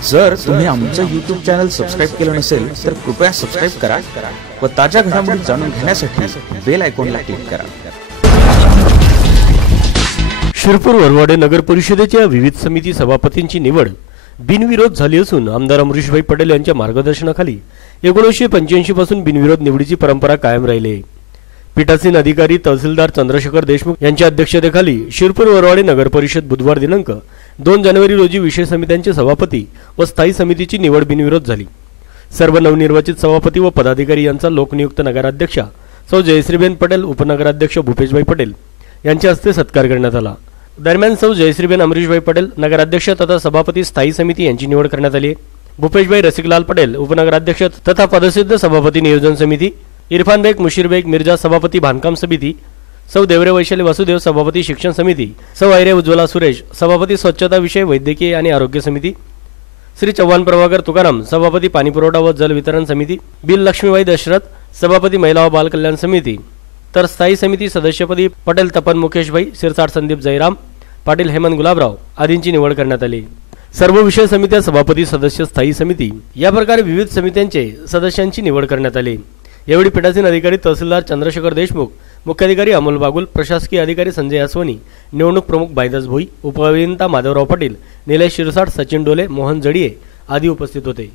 जर तुम्ही आमचं YouTube चॅनल सबस्क्राइब केलं नसेल तर कृपया सबस्क्राइब करा व ताज्या घडामोडी जाणून घेण्यासाठी बेल आयकॉनला क्लिक करा। शिरपूर वरवाडे नगर परिषदेच्या विविध समिती सभापतींची निवड बिनविरोध झाली असून आमदार अमरीशभाई पटेल यांच्या मार्गदर्शनाखाली 1985 पासून बिनविरोध निवडीची परंपरा कायम राहिली आहे। पीठासीन अधिकारी तहसीलदार चंद्रशेखर देशमुख यांच्या अध्यक्षतेखाली शिरपूर वरवाडे नगर परिषद बुधवार दिनांक 2 जानेवारी रोजी विशेष समित्यांचे सभापती व स्थायी समितीची निवड बिनविरोध झाली। सर्व नवनिर्वाचित सभापती व पदाधिकारी यांचा लोकनियुक्त नगराध्यक्षा सौ जयश्रीबेन पटेल, उपनगराध्यक्ष भूपेशभाई पटेल यांच्या हस्ते सत्कार करण्यात आला। दरम्यान सौ जयश्रीबेन अमरीशभाई पटेल नगराध्यक्ष तथा सभापती स्थायी समिती यांची निवड करण्यात आली। भूपेशभाई रसिकलाल पटेल उपनगराध्यक्ष तथा पदसिद्ध सभापती नियोजन समिती, इरफान बेग मुशीर बेग मिर्जा सभापती बांधकाम समिती, सौ देवरे वैशाली वासुदेव सभापती शिक्षण समिती, सौ आयरे उज्ज्वला सुरेश सभापती स्वच्छता विषय वैद्यकीय आणि आरोग्य समिती, श्री चव्हाण प्रभाकर तुकाराम सभापती पाणी पुरवठा व जल वितरण समिती, बिल लक्ष्मीबाई दशरथ सभापती महिला व बाल कल्याण समिती, तर स्थायी समिती सदस्यपदी पटेल तपन मुकेशभाई, सिरसाट संदीप जयराम पाटील, हेमंत गुलाबराव आदींची निवड करण्यात आली। सर्व विषय समित्या सभापती सदस्य स्थायी समिती या प्रकारे विविध समित्यांचे सदस्यांची निवड करण्यात आली। यावेळी पीठासीन अधिकारी तहसीलदार चंद्रशेखर देशमुख, मुख्याधिकारी अमोल बागुल, प्रशासकीय अधिकारी संजय आसवानी, निवडणूक प्रमुख बायदास भोई, उपअभियंता माधवराव पाटील, निलेश शिरसाट, सचिन डोले, मोहन जडिये आदी उपस्थित होते।